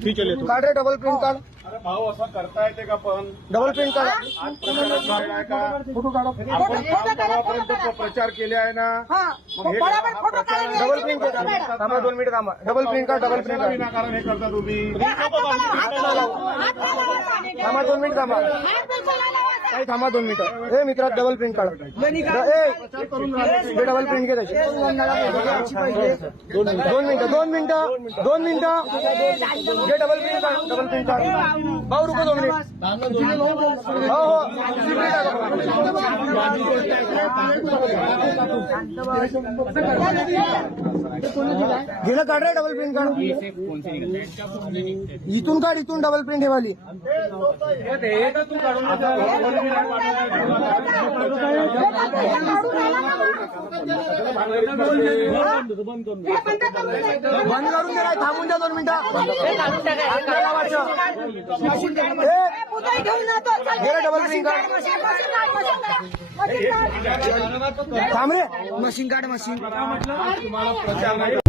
काढ रे double print काढ. अरे भाऊ असं करता येते का पण डबल प्रिंट काढ. आज प्रचारात आहे का फोटो काढा. आपण गावापर्यंत प्रचार केले आहे ना मग हे डबल प्रिंट थांबा 2 मिनिट थांबा. डबल प्रिंट काढ. डबल प्रिंट काढ. विनाकारण हे करता तुम्ही थांबा 2 मिनिट थांबा. काही थांबा 2 मिनिटं. ए मित्रा डबल प्रिंट काढ. हे डबल प्रिंट घे त्याची. 2 मिनिटं. घे डबल प्रिंट काढ. डबल प्रिंट काढ. भाऊ रुको 2 मिनिट. हो हो गेलं काढ रे डबल प्रिंट काढ. इथून काढ. इथून डबल प्रिंट हे वाली. बंद करून दे. थांबून द्या 2 मिनिटं. डबल प्रिंट काढ. थांब रे. मशीन काढ. मशीन तुम्हाला प्रचार नाही